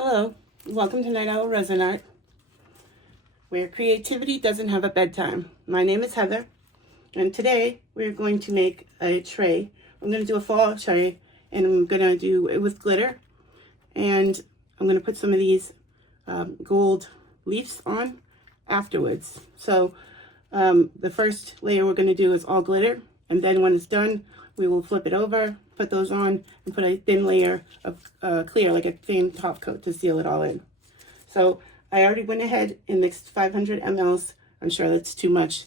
Hello, welcome to Night Owl Resin Art, where creativity doesn't have a bedtime. My name is Heather, and today we're going to make a tray. I'm going to do a fall tray, and I'm going to do it with glitter, and I'm going to put some of these gold leaves on afterwards. So the first layer we're going to do is all glitter, and then when it's done, we will flip it over, put those on, and put a thin layer of clear, like a thin top coat to seal it all in. So I already went ahead and mixed 500 mLs, I'm sure that's too much,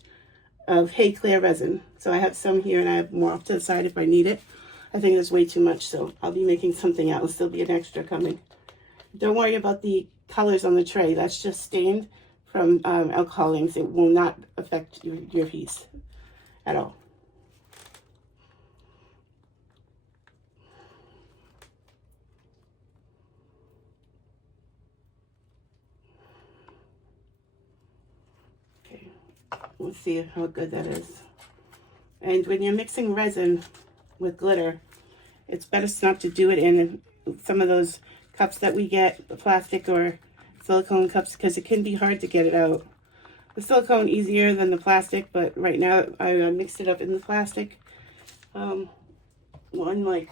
of Hey Clear resin. So I have some here and I have more off to the side if I need it. I think there's way too much, so I'll be making something else. There'll be an extra coming. Don't worry about the colors on the tray. That's just stained from alcohol inks. It will not affect your piece at all. Okay, let's see how good that is. And when you're mixing resin with glitter, it's best not to do it in some of those cups that we get, the plastic or silicone cups, because it can be hard to get it out. The silicone easier than the plastic, but right now I mixed it up in the plastic. One like,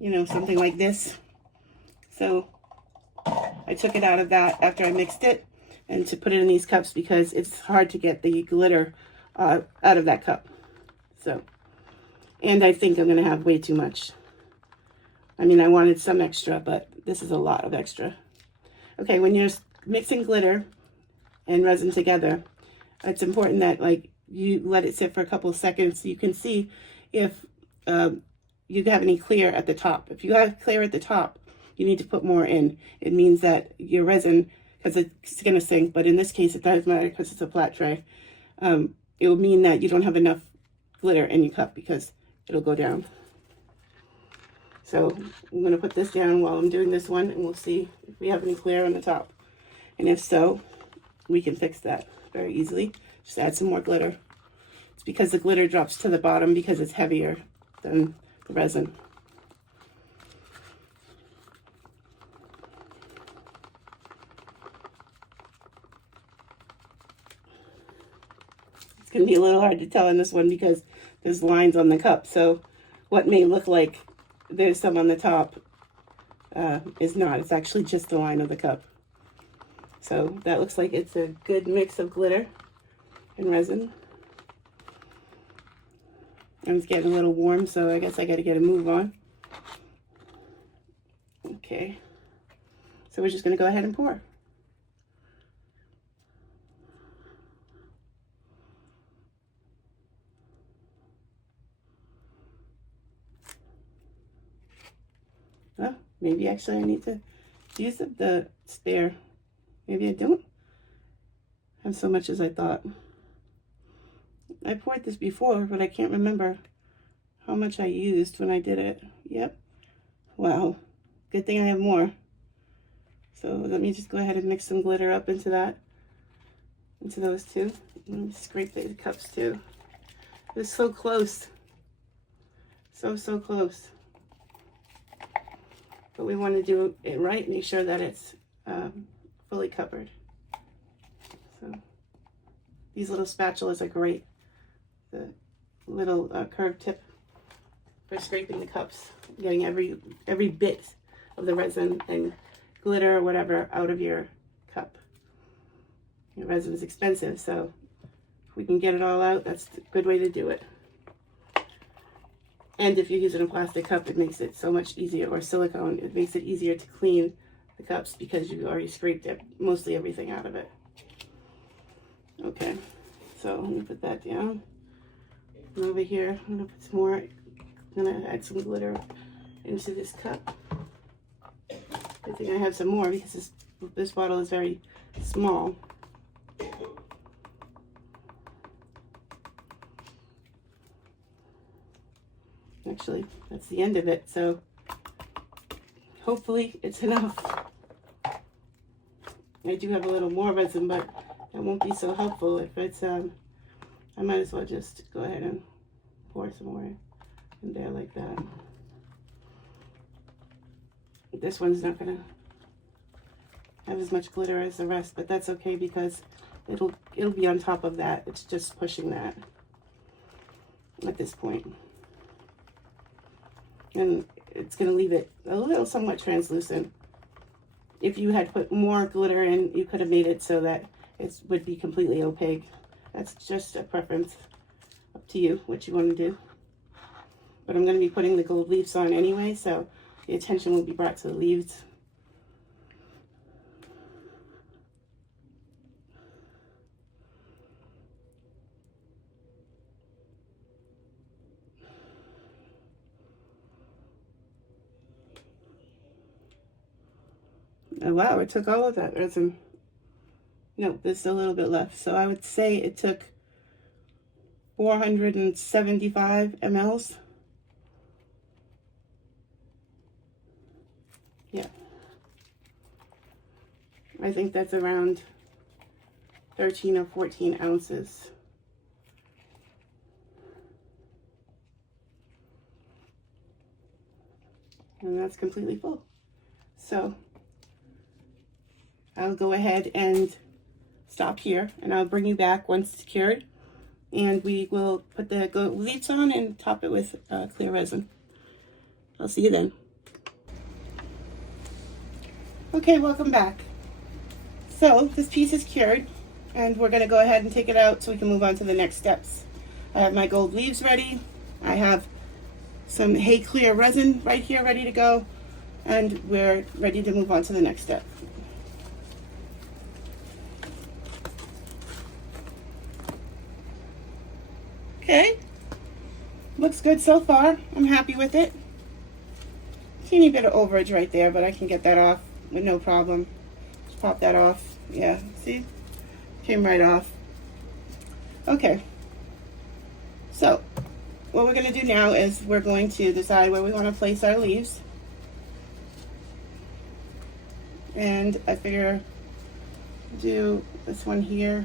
you know, something like this. So I took it out of that after I mixed it and to put it in these cups because it's hard to get the glitter out of that cup. So, and I think I'm going to have way too much. I mean, I wanted some extra, but this is a lot of extra. Okay, when you're mixing glitter and resin together, it's important that like you let it sit for a couple of seconds so you can see if you have any clear at the top. If you have clear at the top, you need to put more in. It means that your resin, because it's going to sink, but in this case it doesn't matter because it's a flat tray, it will mean that you don't have enough glitter in your cup because it'll go down. So I'm going to put this down while I'm doing this one, and we'll see if we have any clear on the top. And if so, we can fix that very easily. Just add some more glitter. It's because the glitter drops to the bottom because it's heavier than the resin. It's going to be a little hard to tell in this one because there's lines on the cup. So what may look like there's some on the top is not. It's actually just the line of the cup. So that looks like it's a good mix of glitter and resin. And it's getting a little warm, so I guess I got to get a move on. Okay. So we're just going to go ahead and pour. Oh, maybe actually I need to use the spare. Maybe I don't have so much as I thought. I poured this before, but I can't remember how much I used when I did it. Yep. Wow. Good thing I have more. So let me just go ahead and mix some glitter up into that, into those two. Let me scrape the cups too. It's so close. So close. But we want to do it right, make sure that it's fully covered. So these little spatulas are great. The little curved tip for scraping the cups, getting every bit of the resin and glitter or whatever out of your cup. Your resin is expensive, so if we can get it all out, that's a good way to do it. And if you're using a plastic cup, it makes it so much easier, or silicone, it makes it easier to clean the cups because you already scraped mostly everything out of it. Okay, so let me put that down. And over here, I'm gonna put some more, I'm gonna add some glitter into this cup. I think I have some more because this bottle is very small. Actually, that's the end of it, so hopefully it's enough. I do have a little more resin, but it won't be so helpful if it's, I might as well just go ahead and pour some more in there like that. This one's not gonna have as much glitter as the rest, but that's okay because it'll be on top of that. It's just pushing that at this point. And it's gonna leave it a little somewhat translucent. If you had put more glitter in, you could have made it so that it would be completely opaque. That's just a preference, up to you what you want to do. But I'm going to be putting the gold leaves on anyway, so the attention will be brought to the leaves. Oh wow, it took all of that resin. No, there's a little bit left. So I would say it took 475 mLs. Yeah. I think that's around 13 or 14 ounces. And that's completely full. So I'll go ahead and stop here, and I'll bring you back once it's cured, and we will put the gold leaves on and top it with clear resin. I'll see you then. Okay, welcome back. So this piece is cured, and we're going to go ahead and take it out so we can move on to the next steps. I have my gold leaves ready. I have some Hey Clear resin right here ready to go, and we're ready to move on to the next step. Okay, looks good so far. I'm happy with it. Teeny bit of overage right there, but I can get that off with no problem. Just pop that off. Yeah, see? Came right off. Okay. So, what we're going to do now is we're going to decide where we want to place our leaves. And I figure do this one here.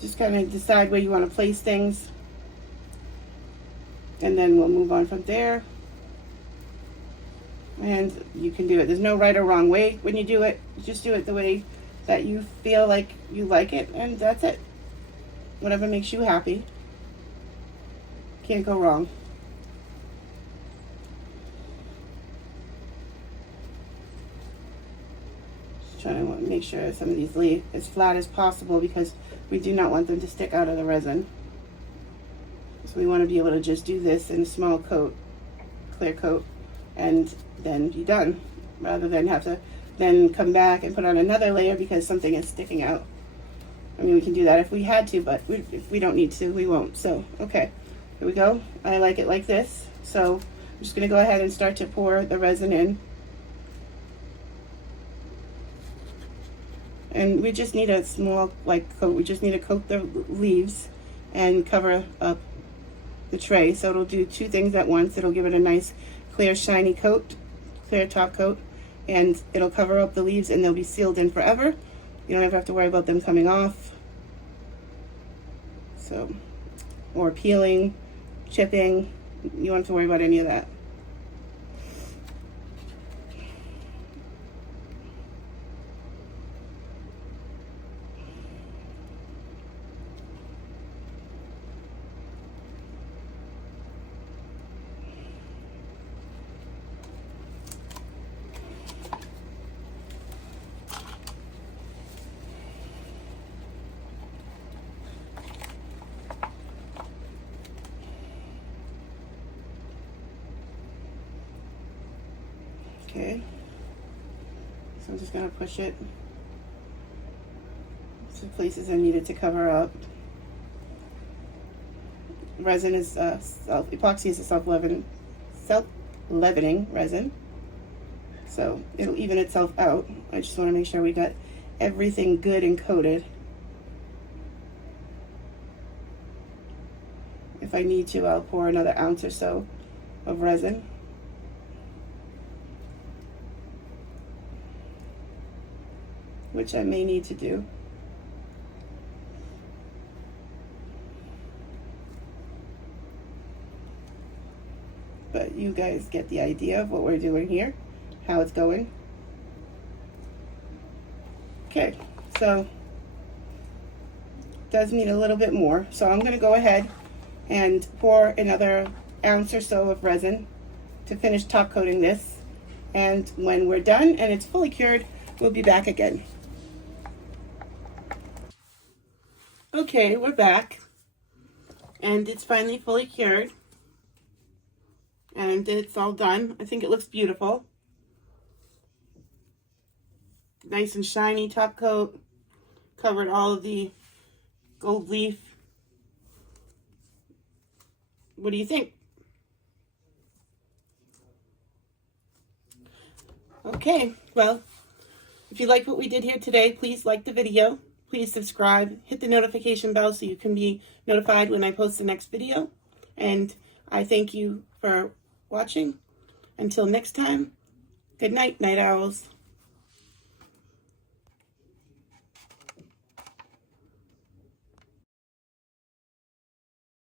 Just kind of decide where you want to place things, and then we'll move on from there. And you can do it. There's no right or wrong way when you do it. Just do it the way that you feel like you like it, and that's it. Whatever makes you happy. Can't go wrong. Just trying to make sure some of these lay as flat as possible because we do not want them to stick out of the resin. So we want to be able to just do this in a small coat, clear coat, and then be done, rather than have to then come back and put on another layer because something is sticking out. I mean, we can do that if we had to, but if we don't need to, we won't. So, okay, here we go. I like it like this. So I'm just going to go ahead and start to pour the resin in. And we just need a small coat. We just need to coat the leaves and cover up the tray. So it'll do two things at once. It'll give it a nice clear shiny coat, clear top coat, and it'll cover up the leaves and they'll be sealed in forever. You don't ever have to worry about them coming off. So, or peeling, chipping. You don't have to worry about any of that. Okay, so I'm just going to push it to places I needed to cover up. Resin is epoxy is a self-leavening resin, so it'll even itself out. I just want to make sure we got everything good and coated. If I need to, I'll pour another ounce or so of resin. Which I may need to do. But you guys get the idea of what we're doing here, how it's going. Okay, so does need a little bit more. So I'm gonna go ahead and pour another ounce or so of resin to finish top coating this. And when we're done and it's fully cured, we'll be back again. Okay, we're back. And it's finally fully cured. And it's all done. I think it looks beautiful. Nice and shiny top coat. Covered all of the gold leaf. What do you think? Okay, well, if you like what we did here today, please like the video. Please subscribe. Hit the notification bell so you can be notified when I post the next video. And I thank you for watching. Until next time, good night, night owls.